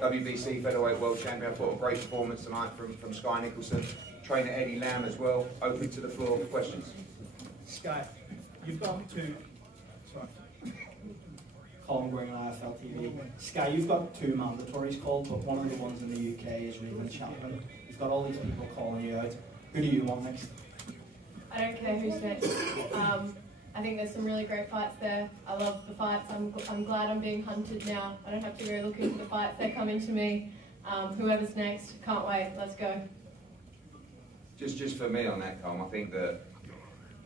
WBC Featherweight World Champion. I thought a great performance tonight from Skye Nicolson. Trainer Eddie Lamb as well. Open to the floor for questions. Skye, you've got two. Sorry. Colin Green, IFL TV. Skye, you've got two mandatories called, but one of the ones in the UK is Raven Chapman. You've got all these people calling you out. Who do you want next? I don't care who's next. I think there's some really great fights there. I love the fights. I'm glad I'm being hunted now. I don't have to go looking for the fights. They're coming to me. Whoever's next, can't wait. Let's go. Just for me on that, Colm, I think that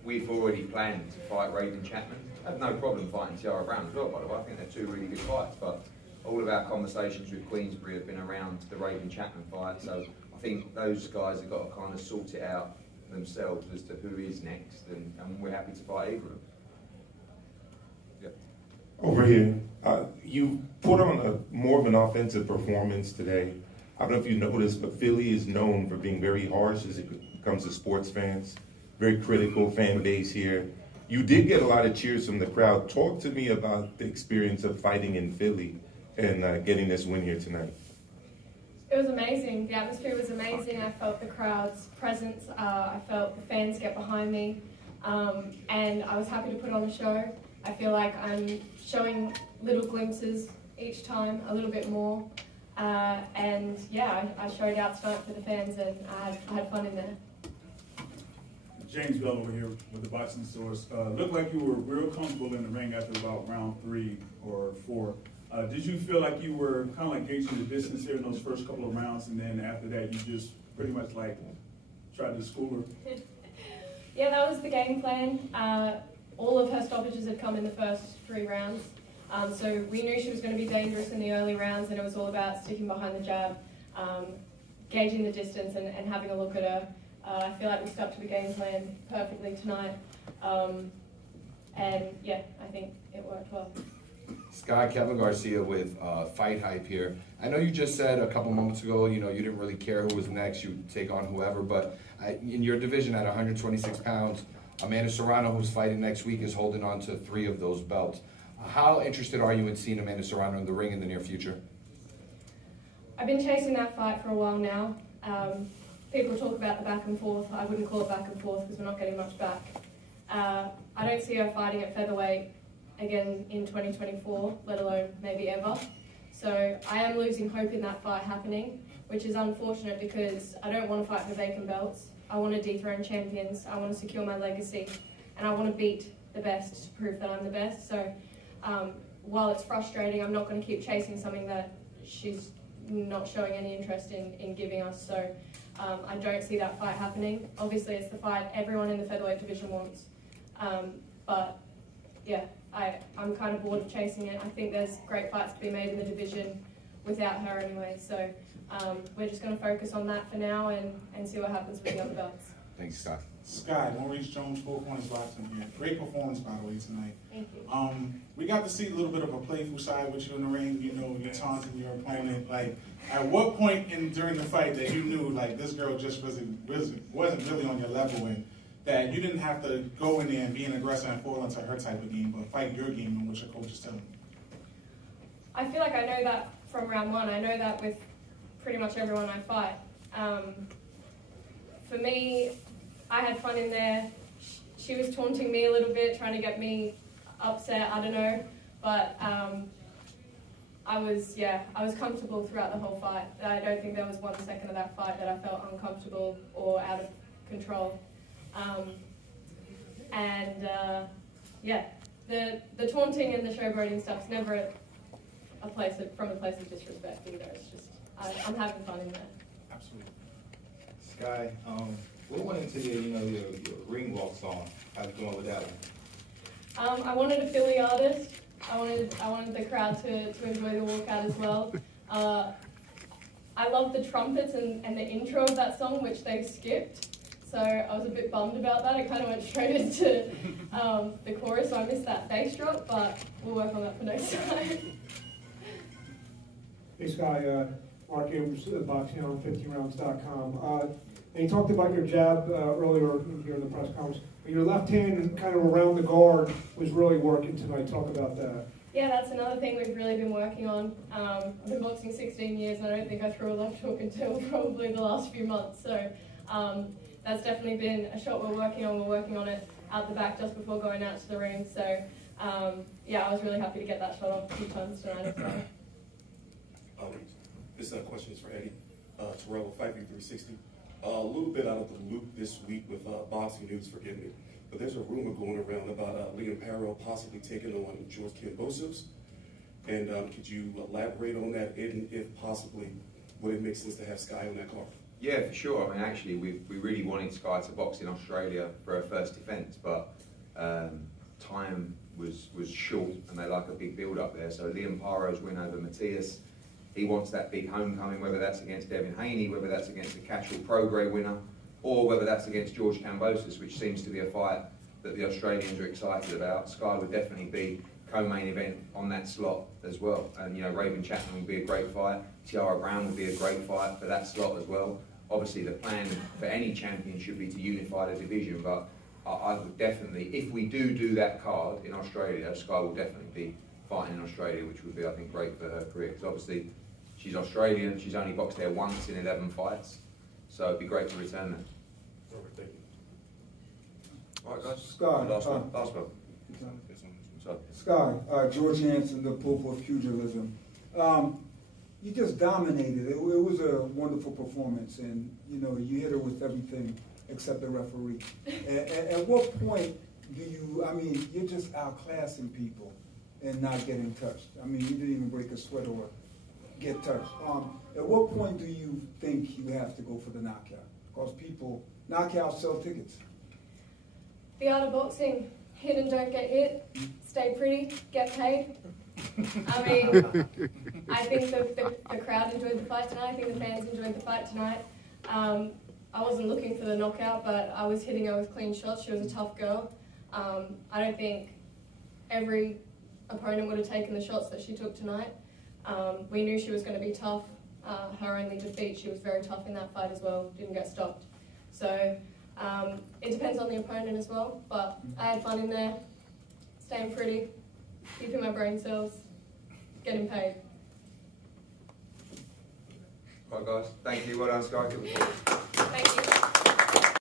we've already planned to fight Raven Chapman. I have no problem fighting Tiara Brown as well, by the way. I think they're two really good fights, but all of our conversations with Queensbury have been around the Raven Chapman fight, so I think those guys have got to kind of sort it out themselves as to who is next, and we're happy to fight either of them. Yep. Over here, you put on more of an offensive performance today. I don't know if you noticed, but Philly is known for being very harsh as it comes to sports fans. Very critical fan base here. You did get a lot of cheers from the crowd. Talk to me about the experience of fighting in Philly and getting this win here tonight. It was amazing. The atmosphere was amazing. I felt the crowd's presence. I felt the fans get behind me. And I was happy to put on a show. I feel like I'm showing little glimpses each time, a little bit more. And yeah, I showed out tonight for the fans, and I had fun in there. James Bell over here with the Boxing Source. Looked like you were real comfortable in the ring after about round 3 or 4. Did you feel like you were kind of like gauging the distance here in those first couple of rounds, and then after that you just pretty much like tried to school her? Yeah, that was the game plan. All of her stoppages had come in the first 3 rounds. So we knew she was going to be dangerous in the early rounds, and it was all about sticking behind the jab, gauging the distance and having a look at her. I feel like we stuck to the game plan perfectly tonight. And yeah, I think it worked well. Skye, Kevin Garcia with Fight Hype here. I know you just said a couple moments ago, you didn't really care who was next, you'd take on whoever, but in your division at 126 pounds, Amanda Serrano, who's fighting next week, is holding on to 3 of those belts. How interested are you in seeing Amanda Serrano in the ring in the near future? I've been chasing that fight for a while now. People talk about the back and forth. I wouldn't call it back and forth because we're not getting much back. I don't see her fighting at featherweight again in 2024, let alone maybe ever. So I am losing hope in that fight happening, which is unfortunate because I don't want to fight for vacant belts. I want to dethrone champions. I want to secure my legacy, and I want to beat the best to prove that I'm the best. So while it's frustrating, I'm not going to keep chasing something that she's not showing any interest in giving us. So I don't see that fight happening. Obviously, it's the fight everyone in the featherweight division wants. But yeah, I'm kind of bored of chasing it. I think there's great fights to be made in the division without her anyway. So we're just going to focus on that for now and see what happens with the other belts. Thanks, Skye. Skye, Maurice Jones, 4 Corners Boxing here. Great performance, by the way, tonight. Thank you. We got to see a little bit of a playful side with you in the ring. You're taunting your opponent. Like, at what point during the fight that you knew like this girl just wasn't really on your level, and that you didn't have to go in there and be an aggressor and fall into her type of game, but fight your game and what your coach is telling you? I feel like I know that from round 1. I know that with pretty much everyone I fight. For me, I had fun in there. She was taunting me a little bit, trying to get me upset, I don't know. But I was comfortable throughout the whole fight. I don't think there was 1 second of that fight that I felt uncomfortable or out of control. Yeah, the taunting and the showboating stuff's never from a place of disrespect either. It's just, I'm having fun in there. Absolutely. Skye, what went into your ring walk song? How's it going with that one? I wanted a Philly artist. I wanted the crowd to enjoy the walkout as well. I love the trumpets and the intro of that song, which they skipped. So I was a bit bummed about that. It kind of went straight into the chorus, so I missed that bass drop, but we'll work on that for next time. Hey Skye, Mark Abrams, boxing on 15rounds.com. And you talked about your jab earlier here in the press conference. But your left hand kind of around the guard was really working tonight. Talk about that. Yeah, that's another thing we've really been working on. I've been boxing 16 years and I don't think I threw a left hook until probably the last few months. So that's definitely been a shot we're working on. We're working on it out the back just before going out to the ring. So yeah, I was really happy to get that shot off a few times tonight as well. This question is for Eddie. Terrell, Fight Week 360. A little bit out of the loop this week with boxing news, forgive me. But there's a rumor going around about Liam Parrell possibly taking on George Kambosos. And could you elaborate on that, and if possibly, would it make sense to have Skye on that card? Yeah, for sure. I mean, actually, we really wanted Skye to box in Australia for her first defence, but time was short, and they like a big build up there. So Liam Parrell's win over Matthias, he wants that big homecoming, whether that's against Devin Haney, whether that's against the Cashel Prograde winner, or whether that's against George Kambosos, which seems to be a fight that the Australians are excited about. Skye would definitely be co-main event on that slot as well. And, you know, Raven Chapman would be a great fight. Tiara Brown would be a great fight for that slot as well. Obviously, the plan for any champion should be to unify the division, but I would definitely, if we do that card in Australia, Skye will definitely be fighting in Australia, which would be, I think, great for her career. Because obviously, she's Australian, she's only boxed there once in 11 fights, so it'd be great to return that. Perfect, thank you. All right, guys. Skye, Last one. Skye, George Hansen, the Pope of Pugilism. You just dominated. It was a wonderful performance, and you know you hit her with everything except the referee. At what point do you? I mean, you're just outclassing people and not getting touched. I mean, you didn't even break a sweat or get touched. At what point do you think you have to go for the knockout? Because people knockouts sell tickets. The art of boxing: hit and don't get hit, stay pretty, get paid. I mean, I think the crowd enjoyed the fight tonight. I think the fans enjoyed the fight tonight. I wasn't looking for the knockout, but I was hitting her with clean shots. She was a tough girl. I don't think every opponent would have taken the shots that she took tonight. We knew she was going to be tough. Her only defeat, she was very tough in that fight as well, didn't get stopped. So it depends on the opponent as well, but I had fun in there, staying pretty, keeping my brain cells, getting paid. Right, guys. Thank you. Well done, Skye. Thank you.